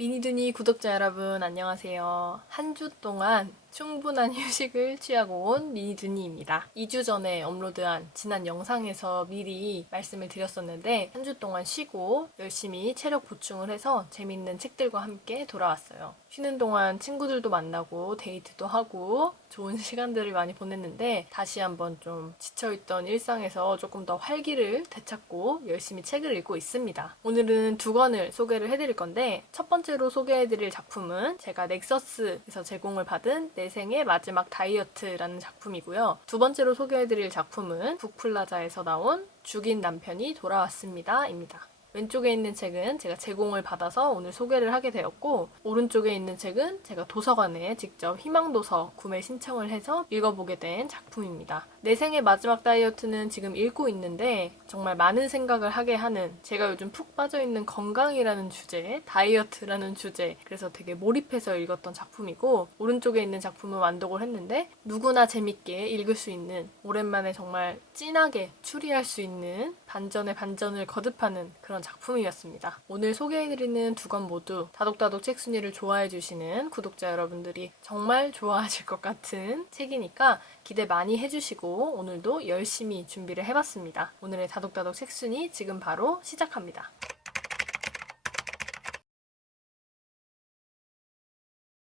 미니두니 구독자 여러분 안녕하세요. 한 주 동안 충분한 휴식을 취하고 온 미니두니입니다. 2주 전에 업로드한 지난 영상에서 미리 말씀을 드렸었는데 한 주 동안 쉬고 열심히 체력 보충을 해서 재밌는 책들과 함께 돌아왔어요. 쉬는 동안 친구들도 만나고 데이트도 하고 좋은 시간들을 많이 보냈는데 다시 한번 좀 지쳐있던 일상에서 조금 더 활기를 되찾고 열심히 책을 읽고 있습니다. 오늘은 두 권을 소개를 해드릴 건데 첫 번째로 소개해드릴 작품은 제가 넥서스에서 제공을 받은 내 생의 마지막 다이어트라는 작품이고요. 두 번째로 소개해드릴 작품은 북플라자에서 나온 죽인 남편이 돌아왔습니다 입니다. 왼쪽에 있는 책은 제가 제공을 받아서 오늘 소개를 하게 되었고 오른쪽에 있는 책은 제가 도서관에 직접 희망도서 구매 신청을 해서 읽어보게 된 작품입니다. 내 생의 마지막 다이어트는 지금 읽고 있는데 정말 많은 생각을 하게 하는, 제가 요즘 푹 빠져있는 건강이라는 주제, 다이어트라는 주제, 그래서 되게 몰입해서 읽었던 작품이고 오른쪽에 있는 작품은 완독을 했는데 누구나 재밌게 읽을 수 있는, 오랜만에 정말 진하게 추리할 수 있는 반전에 반전을 거듭하는 그런 작품이었습니다. 오늘 소개해드리는 두 권 모두 다독다독 책순이를 좋아해주시는 구독자 여러분들이 정말 좋아하실 것 같은 책이니까 기대 많이 해주시고 오늘도 열심히 준비를 해봤습니다. 오늘의 다독다독 책순이 지금 바로 시작합니다.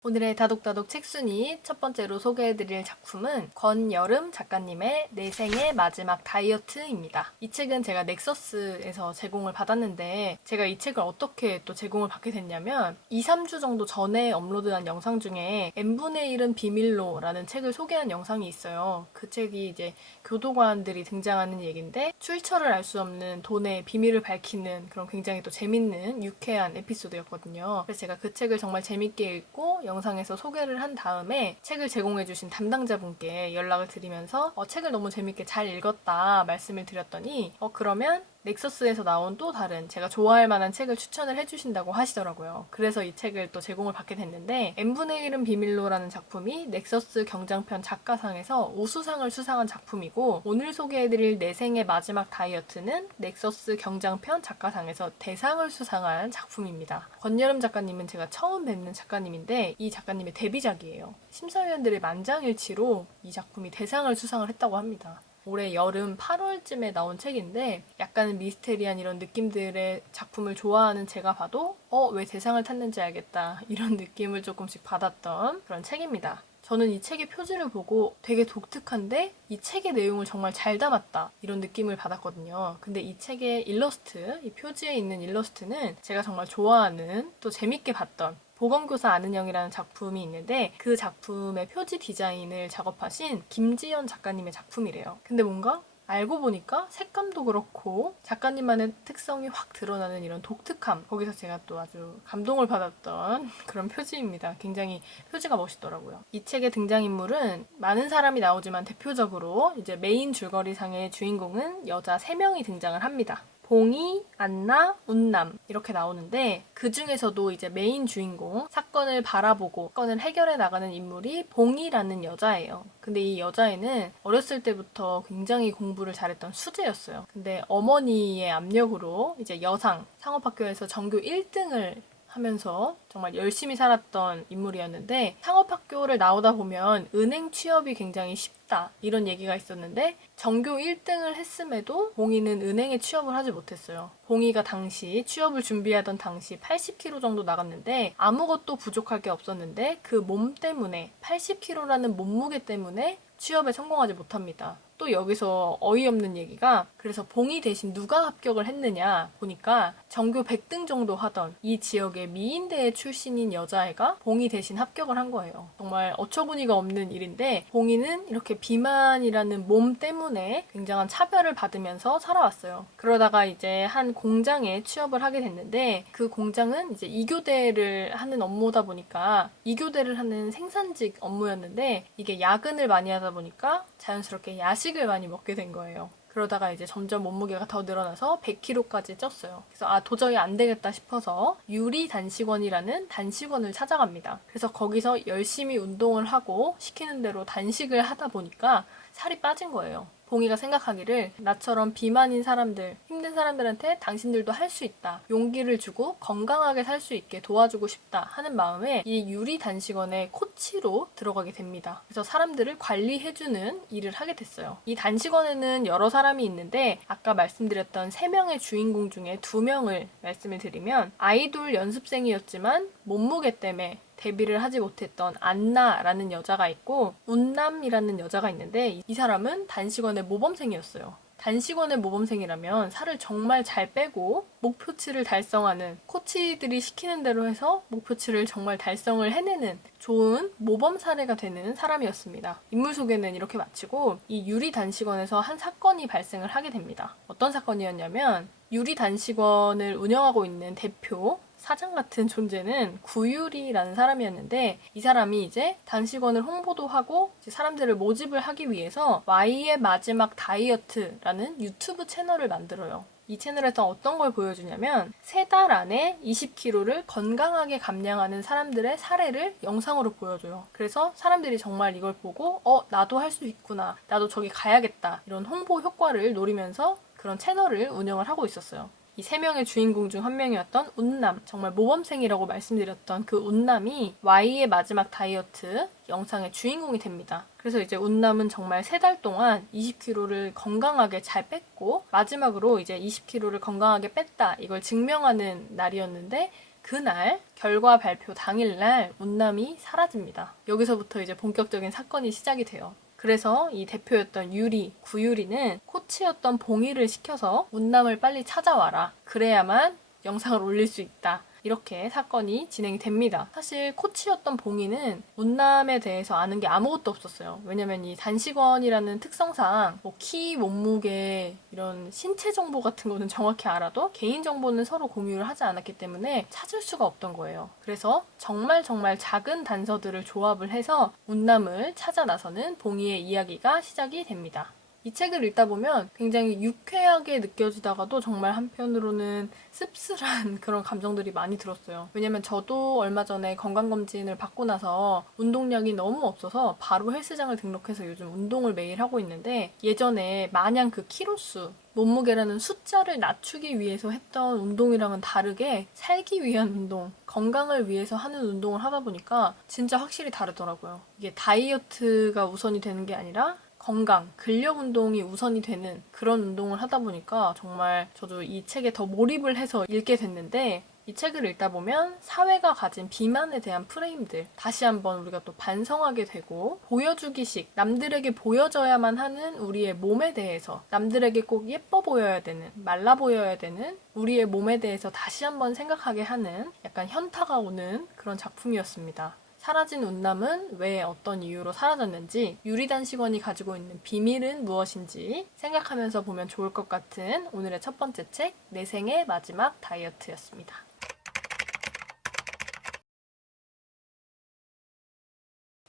오늘의 다독다독 책순이 첫 번째로 소개해드릴 작품은 권여름 작가님의 내 생의 마지막 다이어트입니다. 이 책은 제가 넥서스에서 제공을 받았는데 제가 이 책을 어떻게 또 제공을 받게 됐냐면 2, 3주 정도 전에 업로드한 영상 중에 n분의 1은 비밀로라는 책을 소개한 영상이 있어요. 그 책이 이제 교도관들이 등장하는 얘기인데 출처를 알 수 없는 돈의 비밀을 밝히는 그런 굉장히 또 재밌는 유쾌한 에피소드였거든요. 그래서 제가 그 책을 정말 재밌게 읽고 영상에서 소개를 한 다음에 책을 제공해주신 담당자분께 연락을 드리면서 책을 너무 재밌게 잘 읽었다 말씀을 드렸더니 그러면 넥서스에서 나온 또 다른 제가 좋아할 만한 책을 추천을 해주신다고 하시더라고요. 그래서 이 책을 또 제공을 받게 됐는데 n분의 1은 비밀로라는 작품이 넥서스 경장편 작가상에서 우수상을 수상한 작품이고 오늘 소개해드릴 내 생의 마지막 다이어트는 넥서스 경장편 작가상에서 대상을 수상한 작품입니다. 권여름 작가님은 제가 처음 뵙는 작가님인데 이 작가님의 데뷔작이에요. 심사위원들의 만장일치로 이 작품이 대상을 수상을 했다고 합니다. 올해 여름 8월쯤에 나온 책인데 약간 미스테리한 이런 느낌들의 작품을 좋아하는 제가 봐도 왜 대상을 탔는지 알겠다 이런 느낌을 조금씩 받았던 그런 책입니다. 저는 이 책의 표지를 보고 되게 독특한데 이 책의 내용을 정말 잘 담았다 이런 느낌을 받았거든요. 근데 이 책의 일러스트, 이 표지에 있는 일러스트는 제가 정말 좋아하는 또 재밌게 봤던 보건교사 아는 형이라는 작품이 있는데 그 작품의 표지 디자인을 작업하신 김지연 작가님의 작품이래요. 근데 뭔가 알고 보니까 색감도 그렇고 작가님만의 특성이 확 드러나는 이런 독특함, 거기서 제가 또 아주 감동을 받았던 그런 표지입니다. 굉장히 표지가 멋있더라고요. 이 책의 등장인물은 많은 사람이 나오지만 대표적으로 이제 메인 줄거리상의 주인공은 여자 3명이 등장을 합니다. 봉이, 안나, 운남 이렇게 나오는데 그 중에서도 이제 메인 주인공, 사건을 바라보고 사건을 해결해 나가는 인물이 봉이라는 여자예요. 근데 이 여자애는 어렸을 때부터 굉장히 공부를 잘했던 수재였어요. 근데 어머니의 압력으로 이제 여상, 상업학교에서 전교 1등을 하면서 정말 열심히 살았던 인물이었는데 상업학교를 나오다 보면 은행 취업이 굉장히 쉽다 이런 얘기가 있었는데 전교 1등을 했음에도 봉이는 은행에 취업을 하지 못했어요. 봉이가 당시 취업을 준비하던 당시 80kg 정도 나갔는데 아무것도 부족할 게 없었는데 그 몸 때문에 80kg라는 몸무게 때문에 취업에 성공하지 못합니다. 또 여기서 어이없는 얘기가, 그래서 봉이 대신 누가 합격을 했느냐 보니까 전교 100등 정도 하던 이 지역의 미인대회 출신인 여자애가 봉이 대신 합격을 한 거예요. 정말 어처구니가 없는 일인데 봉이는 이렇게 비만이라는 몸 때문에 굉장한 차별을 받으면서 살아왔어요. 그러다가 이제 한 공장에 취업을 하게 됐는데 그 공장은 이제 2교대를 하는 업무다 보니까 2교대를 하는 생산직 업무였는데 이게 야근을 많이 하다 보니까 자연스럽게 야식을 많이 먹게 된 거예요. 그러다가 이제 점점 몸무게가 더 늘어나서 100kg까지 쪘어요. 그래서 도저히 안 되겠다 싶어서 유리 단식원이라는 단식원을 찾아갑니다. 그래서 거기서 열심히 운동을 하고 시키는 대로 단식을 하다 보니까 살이 빠진 거예요. 봉이가 생각하기를 나처럼 비만인 사람들, 힘든 사람들한테 당신들도 할 수 있다. 용기를 주고 건강하게 살 수 있게 도와주고 싶다 하는 마음에 이 유리 단식원의 코치로 들어가게 됩니다. 그래서 사람들을 관리해주는 일을 하게 됐어요. 이 단식원에는 여러 사람이 있는데 아까 말씀드렸던 3명의 주인공 중에 2명을 말씀을 드리면 아이돌 연습생이었지만 몸무게 때문에 데뷔를 하지 못했던 안나라는 여자가 있고 운남이라는 여자가 있는데 이 사람은 단식원의 모범생이었어요. 단식원의 모범생이라면 살을 정말 잘 빼고 목표치를 달성하는, 코치들이 시키는 대로 해서 목표치를 정말 달성을 해내는 좋은 모범 사례가 되는 사람이었습니다. 인물 소개는 이렇게 마치고 이 유리 단식원에서 한 사건이 발생을 하게 됩니다. 어떤 사건이었냐면 유리 단식원을 운영하고 있는 대표 사장 같은 존재는 구유리라는 사람이었는데 이 사람이 이제 단식원을 홍보도 하고 이제 사람들을 모집을 하기 위해서 Y의 마지막 다이어트라는 유튜브 채널을 만들어요. 이 채널에서 어떤 걸 보여주냐면 3달 안에 20kg를 건강하게 감량하는 사람들의 사례를 영상으로 보여줘요. 그래서 사람들이 정말 이걸 보고 나도 할 수 있구나, 나도 저기 가야겠다, 이런 홍보 효과를 노리면서 그런 채널을 운영을 하고 있었어요. 이 3명의 주인공 중 한 명이었던 운남, 정말 모범생이라고 말씀드렸던 그 운남이 Y의 마지막 다이어트 영상의 주인공이 됩니다. 그래서 이제 운남은 정말 3달 동안 20kg를 건강하게 잘 뺐고 마지막으로 이제 20kg를 건강하게 뺐다, 이걸 증명하는 날이었는데 그날 결과 발표 당일날 운남이 사라집니다. 여기서부터 이제 본격적인 사건이 시작이 돼요. 그래서 이 대표였던 구유리는 코치였던 봉이를 시켜서 운남을 빨리 찾아와라. 그래야만 영상을 올릴 수 있다. 이렇게 사건이 진행이 됩니다. 사실 코치였던 봉이는 운남에 대해서 아는 게 아무것도 없었어요. 왜냐면 이 단식원이라는 특성상 키, 몸무게 이런 신체 정보 같은 거는 정확히 알아도 개인 정보는 서로 공유를 하지 않았기 때문에 찾을 수가 없던 거예요. 그래서 정말 작은 단서들을 조합을 해서 운남을 찾아 나서는 봉이의 이야기가 시작이 됩니다. 이 책을 읽다 보면 굉장히 유쾌하게 느껴지다가도 정말 한편으로는 씁쓸한 그런 감정들이 많이 들었어요. 왜냐면 저도 얼마 전에 건강검진을 받고 나서 운동량이 너무 없어서 바로 헬스장을 등록해서 요즘 운동을 매일 하고 있는데 예전에 마냥 그 키로수, 몸무게라는 숫자를 낮추기 위해서 했던 운동이랑은 다르게 살기 위한 운동, 건강을 위해서 하는 운동을 하다 보니까 진짜 확실히 다르더라고요. 이게 다이어트가 우선이 되는 게 아니라 건강, 근력 운동이 우선이 되는 그런 운동을 하다 보니까 정말 저도 이 책에 더 몰입을 해서 읽게 됐는데 이 책을 읽다 보면 사회가 가진 비만에 대한 프레임들 다시 한번 우리가 또 반성하게 되고 보여주기식, 남들에게 보여져야만 하는 우리의 몸에 대해서 남들에게 꼭 예뻐 보여야 되는, 말라 보여야 되는 우리의 몸에 대해서 다시 한번 생각하게 하는 약간 현타가 오는 그런 작품이었습니다. 사라진 운남은 왜 어떤 이유로 사라졌는지, 유리단식원이 가지고 있는 비밀은 무엇인지 생각하면서 보면 좋을 것 같은 오늘의 첫 번째 책, 내 생의 마지막 다이어트였습니다.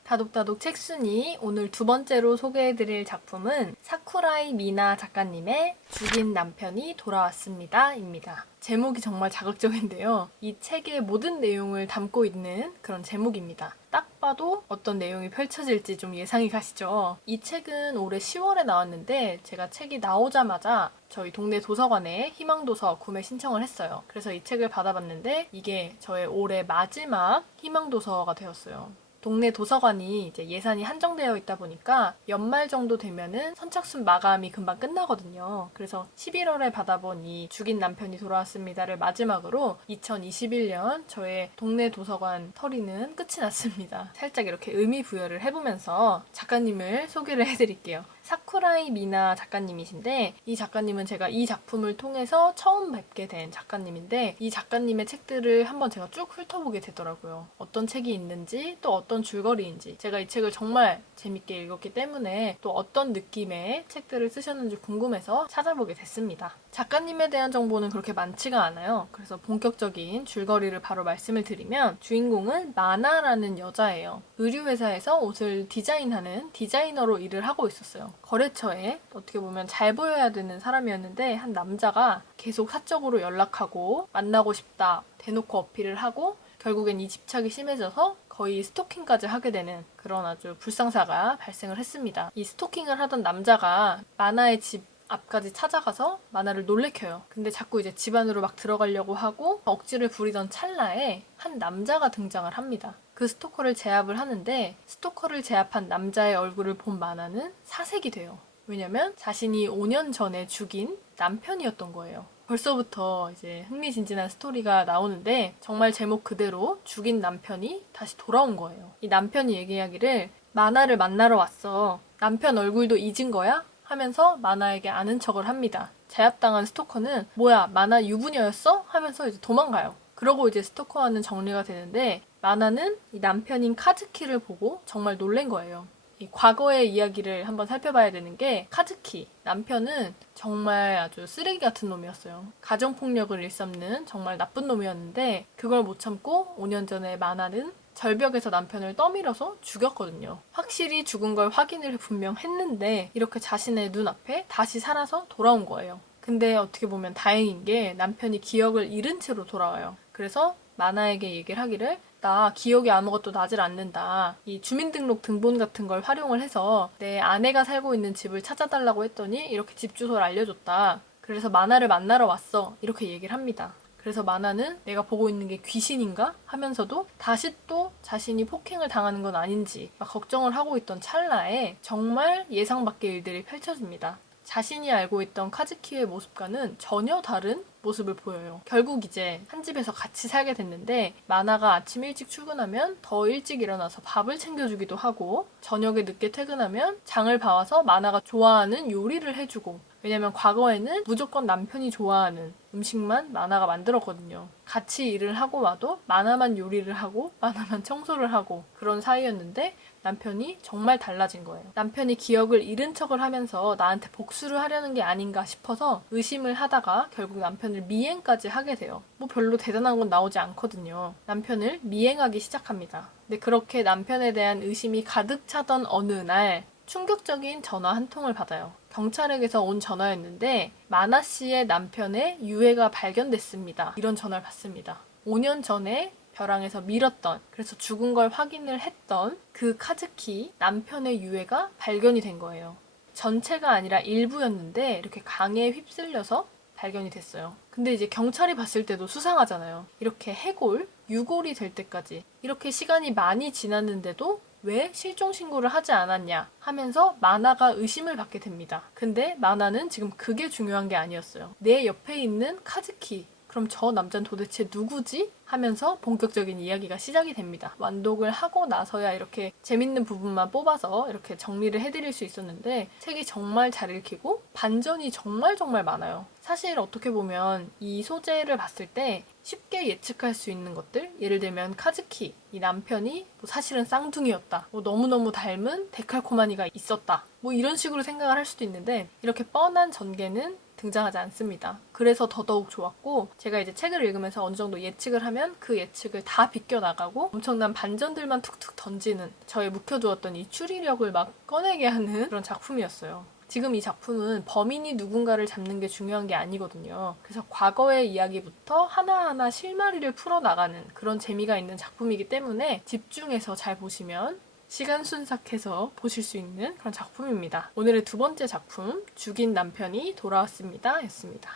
다독다독 책순이 오늘 2번째로 소개해드릴 작품은 사쿠라이 미나 작가님의 죽인 남편이 돌아왔습니다 입니다. 제목이 정말 자극적인데요. 이 책의 모든 내용을 담고 있는 그런 제목입니다. 딱 봐도 어떤 내용이 펼쳐질지 좀 예상이 가시죠? 이 책은 올해 10월에 나왔는데 제가 책이 나오자마자 저희 동네 도서관에 희망도서 구매 신청을 했어요. 그래서 이 책을 받아봤는데 이게 저의 올해 마지막 희망도서가 되었어요. 동네 도서관이 이제 예산이 한정되어 있다 보니까 연말 정도 되면은 선착순 마감이 금방 끝나거든요. 그래서 11월에 받아본 이 죽인 남편이 돌아왔습니다를 마지막으로 2021년 저의 동네 도서관 터리는 끝이 났습니다. 살짝 이렇게 의미 부여를 해보면서 작가님을 소개를 해드릴게요. 사쿠라이 미나 작가님이신데 이 작가님은 제가 이 작품을 통해서 처음 뵙게 된 작가님인데 이 작가님의 책들을 한번 제가 쭉 훑어보게 되더라고요. 어떤 책이 있는지 또 어떤 줄거리인지 제가 이 책을 정말 재밌게 읽었기 때문에 또 어떤 느낌의 책들을 쓰셨는지 궁금해서 찾아보게 됐습니다. 작가님에 대한 정보는 그렇게 많지가 않아요. 그래서 본격적인 줄거리를 바로 말씀을 드리면 주인공은 마나라는 여자예요. 의류회사에서 옷을 디자인하는 디자이너로 일을 하고 있었어요. 거래처에 어떻게 보면 잘 보여야 되는 사람이었는데 한 남자가 계속 사적으로 연락하고 만나고 싶다 대놓고 어필을 하고 결국엔 이 집착이 심해져서 거의 스토킹까지 하게 되는 그런 아주 불상사가 발생을 했습니다. 이 스토킹을 하던 남자가 마나의 집 앞까지 찾아가서 마나를 놀래켜요. 근데 자꾸 이제 집 안으로 막 들어가려고 하고 억지를 부리던 찰나에 한 남자가 등장을 합니다. 그 스토커를 제압을 하는데 스토커를 제압한 남자의 얼굴을 본 마나는 사색이 돼요. 왜냐면 자신이 5년 전에 죽인 남편이었던 거예요. 벌써부터 이제 흥미진진한 스토리가 나오는데 정말 제목 그대로 죽인 남편이 다시 돌아온 거예요. 이 남편이 얘기하기를 마나를 만나러 왔어. 남편 얼굴도 잊은 거야? 하면서 마나에게 아는 척을 합니다. 제압당한 스토커는 뭐야 마나 유부녀였어? 하면서 이제 도망가요. 그러고 이제 스토커와는 정리가 되는데 마나는 이 남편인 카즈키를 보고 정말 놀란 거예요. 이 과거의 이야기를 한번 살펴봐야 되는 게 카즈키 남편은 정말 아주 쓰레기 같은 놈이었어요. 가정폭력을 일삼는 정말 나쁜 놈이었는데 그걸 못 참고 5년 전에 마나는 절벽에서 남편을 떠밀어서 죽였거든요. 확실히 죽은 걸 확인을 분명 했는데 이렇게 자신의 눈앞에 다시 살아서 돌아온 거예요. 근데 어떻게 보면 다행인 게 남편이 기억을 잃은 채로 돌아와요. 그래서 마나에게 얘기를 하기를 나 기억이 아무것도 나질 않는다. 이 주민등록 등본 같은 걸 활용을 해서 내 아내가 살고 있는 집을 찾아달라고 했더니 이렇게 집 주소를 알려줬다. 그래서 마나를 만나러 왔어. 이렇게 얘기를 합니다. 그래서 마나는 내가 보고 있는 게 귀신인가? 하면서도 다시 또 자신이 폭행을 당하는 건 아닌지 막 걱정을 하고 있던 찰나에 정말 예상 밖의 일들이 펼쳐집니다. 자신이 알고 있던 카즈키의 모습과는 전혀 다른 모습을 보여요. 결국 이제 한 집에서 같이 살게 됐는데 마나가 아침 일찍 출근하면 더 일찍 일어나서 밥을 챙겨주기도 하고 저녁에 늦게 퇴근하면 장을 봐와서 마나가 좋아하는 요리를 해주고 왜냐면 과거에는 무조건 남편이 좋아하는 음식만 마나가 만들었거든요. 같이 일을 하고 와도 마나만 요리를 하고 마나만 청소를 하고 그런 사이였는데 남편이 정말 달라진 거예요. 남편이 기억을 잃은 척을 하면서 나한테 복수를 하려는 게 아닌가 싶어서 의심을 하다가 결국 남편을 미행까지 하게 돼요. 뭐 별로 대단한 건 나오지 않거든요. 남편을 미행하기 시작합니다. 근데 그렇게 남편에 대한 의심이 가득 차던 어느 날 충격적인 전화 한 통을 받아요. 경찰에게서 온 전화였는데 마나 씨의 남편의 유해가 발견됐습니다. 이런 전화를 받습니다. 5년 전에 벼랑에서 밀었던 그래서 죽은 걸 확인을 했던 그 카즈키 남편의 유해가 발견이 된 거예요. 전체가 아니라 일부였는데 이렇게 강에 휩쓸려서 발견이 됐어요. 근데 이제 경찰이 봤을 때도 수상하잖아요. 이렇게 해골, 유골이 될 때까지 이렇게 시간이 많이 지났는데도 왜 실종 신고를 하지 않았냐 하면서 마나가 의심을 받게 됩니다. 근데 마나는 지금 그게 중요한 게 아니었어요. 내 옆에 있는 카즈키 그럼 저 남자는 도대체 누구지? 하면서 본격적인 이야기가 시작이 됩니다. 완독을 하고 나서야 이렇게 재밌는 부분만 뽑아서 이렇게 정리를 해드릴 수 있었는데 책이 정말 잘 읽히고 반전이 정말 많아요. 사실 어떻게 보면 이 소재를 봤을 때 쉽게 예측할 수 있는 것들 예를 들면 카즈키 이 남편이 뭐 사실은 쌍둥이였다 뭐 너무너무 닮은 데칼코마니가 있었다 뭐 이런 식으로 생각을 할 수도 있는데 이렇게 뻔한 전개는 등장하지 않습니다. 그래서 더더욱 좋았고 제가 이제 책을 읽으면서 어느 정도 예측을 하면 그 예측을 다 비껴나가고 엄청난 반전들만 툭툭 던지는 저의 묵혀두었던 이 추리력을 막 꺼내게 하는 그런 작품이었어요. 지금 이 작품은 범인이 누군가를 잡는 게 중요한 게 아니거든요. 그래서 과거의 이야기부터 하나하나 실마리를 풀어나가는 그런 재미가 있는 작품이기 때문에 집중해서 잘 보시면 시간 순삭해서 보실 수 있는 그런 작품입니다. 오늘의 두 번째 작품, 죽인 남편이 돌아왔습니다. 였습니다.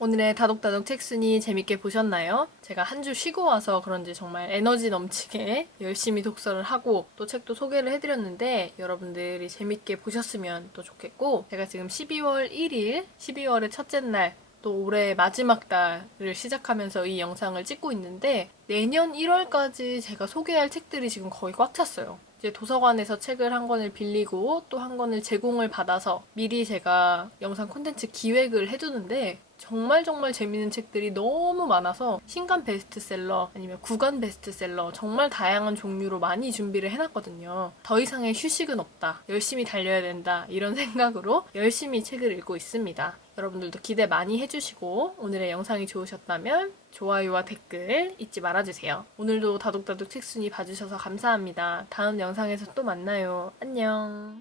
오늘의 다독다독 책순이 재밌게 보셨나요? 제가 한 주 쉬고 와서 그런지 정말 에너지 넘치게 열심히 독서를 하고 또 책도 소개를 해드렸는데 여러분들이 재밌게 보셨으면 또 좋겠고 제가 지금 12월 1일, 12월의 첫째 날 또 올해 마지막 달을 시작하면서 이 영상을 찍고 있는데 내년 1월까지 제가 소개할 책들이 지금 거의 꽉 찼어요. 이제 도서관에서 책을 한 권을 빌리고 또 한 권을 제공을 받아서 미리 제가 영상 콘텐츠 기획을 해두는데 정말 재밌는 책들이 너무 많아서 신간 베스트셀러 아니면 구간 베스트셀러 정말 다양한 종류로 많이 준비를 해놨거든요. 더 이상의 휴식은 없다. 열심히 달려야 된다. 이런 생각으로 열심히 책을 읽고 있습니다. 여러분들도 기대 많이 해주시고 오늘의 영상이 좋으셨다면 좋아요와 댓글 잊지 말아주세요. 오늘도 다독다독 책순이 봐주셔서 감사합니다. 다음 영상에서 또 만나요. 안녕.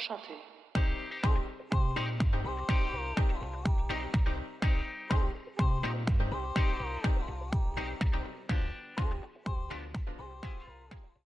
Enchanté.